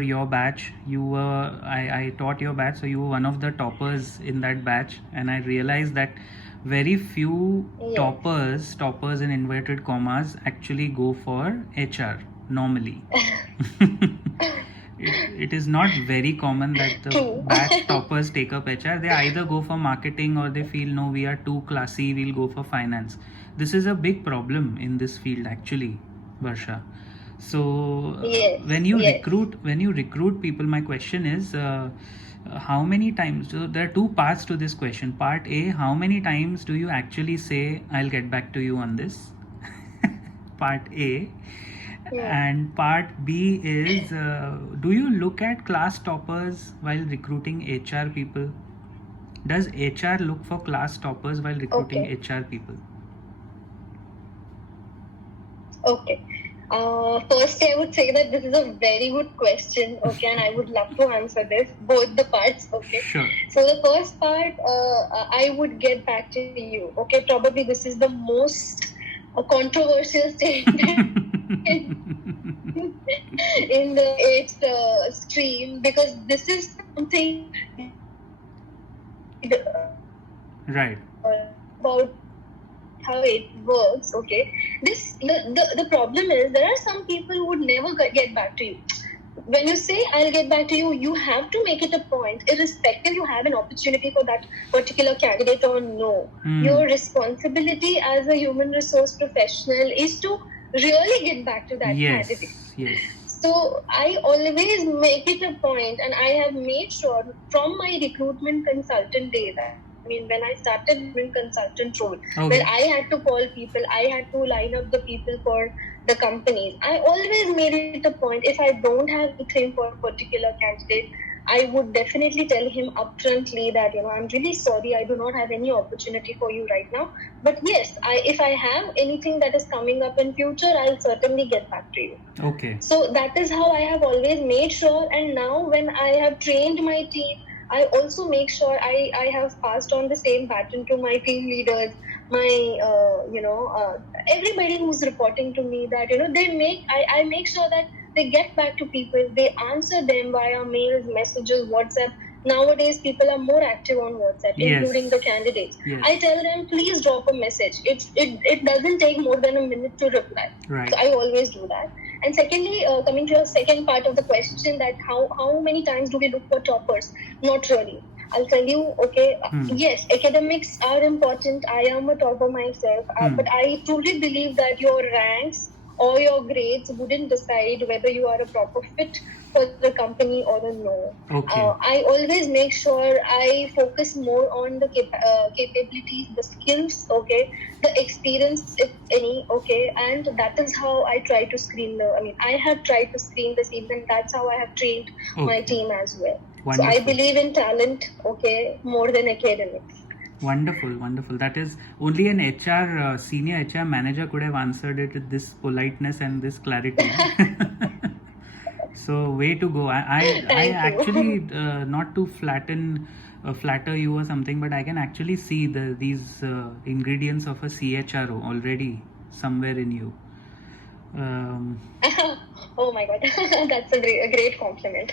your batch. You were I taught your batch, so you were one of the toppers in that batch, and I realized that very few toppers in inverted commas actually go for HR normally. It is not very common that the batch toppers take up HR. They either go for marketing or they feel no, we are too classy, we'll go for finance. This is a big problem in this field actually, Varsha. So when you recruit people, my question is how many times, so there are two parts to this question. Part A, how many times do you actually say I'll get back to you on this? Part A. And part B is do you look at class toppers while recruiting HR people? Does HR look for class toppers while recruiting HR people? Okay. First, I would say that this is a very good question, okay, and I would love to answer this, both the parts, okay. Sure. So the first part, I would get back to you, okay. Probably this is the most controversial statement in the 8th stream, because this is something right about how it works, okay. The problem is there are some people who would never get back to you. When you say I'll get back to you, you have to make it a point, irrespective you have an opportunity for that particular candidate or no. Your responsibility as a human resource professional is to really get back to that candidate. Yes. So I always make it a point, and I have made sure from my recruitment consultant days, I mean, when I started in consultant role, where I had to call people, I had to line up the people for the companies, I always made it a point, if I don't have anything for a particular candidate, I would definitely tell him upfrontly that, I'm really sorry, I do not have any opportunity for you right now. But yes, if I have anything that is coming up in future, I'll certainly get back to you. Okay. So that is how I have always made sure. And now when I have trained my team, I also make sure I have passed on the same pattern to my team leaders, my, everybody who's reporting to me, that, I make sure that they get back to people, they answer them via mails, messages, WhatsApp. Nowadays, people are more active on WhatsApp, including the candidates. I tell them, please drop a message. It doesn't take more than a minute to reply. Right. So I always do that. And secondly, coming to your second part of the question, that how many times do we look for toppers? Not really. I'll tell you, okay, yes, academics are important. I am a topper myself, but I truly believe that your ranks or your grades wouldn't decide whether you are a proper fit for the company or a no. I always make sure I focus more on the capabilities, the skills, okay, the experience, if any, okay, and that is how I try to screen I have tried to screen the team, and that's how I have trained my team as well. Wonderful. So I believe in talent, okay, more than academics. Wonderful. That is only an HR, senior HR manager could have answered it with this politeness and this clarity. So way to go. I actually, not to flatter you or something, but I can actually see these ingredients of a CHRO already somewhere in you. Oh my God, that's a great compliment.